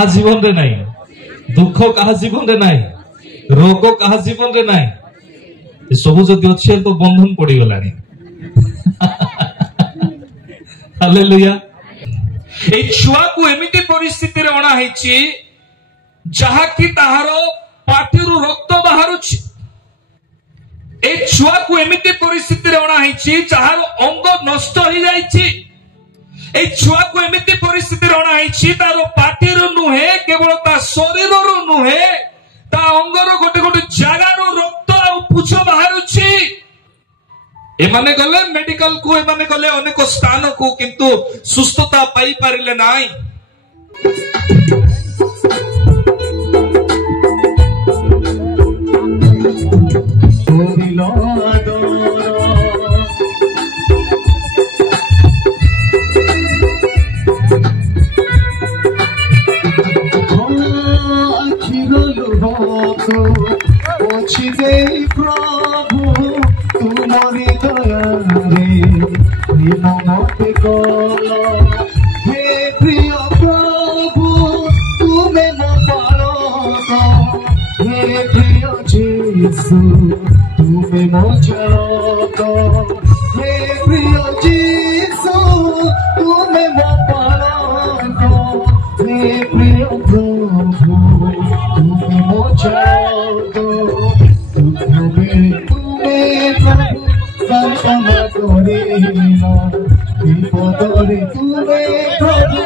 कहा जीवन रे नहीं, दुख कहा जीवन रे नहीं, रोग कहा जीवन रे नहीं, सबू जदि अच्छे तो बंधन पड़ी गलानी। हालेलुया। ए छुआ को एमिति परिस्थिति रे अणा हेछि जहा कि ताहारो पाटिरु रक्त बाहरुछि। ए छुआ को एमिति परिस्थिति रे अणा हेछि जहारो अंग नष्ट हो जाइछि। ए छुआ को एमिति परिस्थिति रे अणा हेछि तारो पाटिरु नुहे केवल ता शरीररु नुहे ता अंगरो गोटे गोटे जागारो रक्त आ पुछ बाहरुछि। एमाने गले मेडिकल को, एमाने गले अनेक स्थान को, किंतु सुस्थता पाई पारिले नाई। प्रभु तुम्हारी दया रे मते कल हे प्रिय प्रभु तुम्हें मो पालक हे प्रिय यीशु तुम्हें मो चालक हे प्रिय यीशु तुम्हें मो पालक हे प्रिय प्रभु तुम्हें मो चालक तुम्हें प्रभु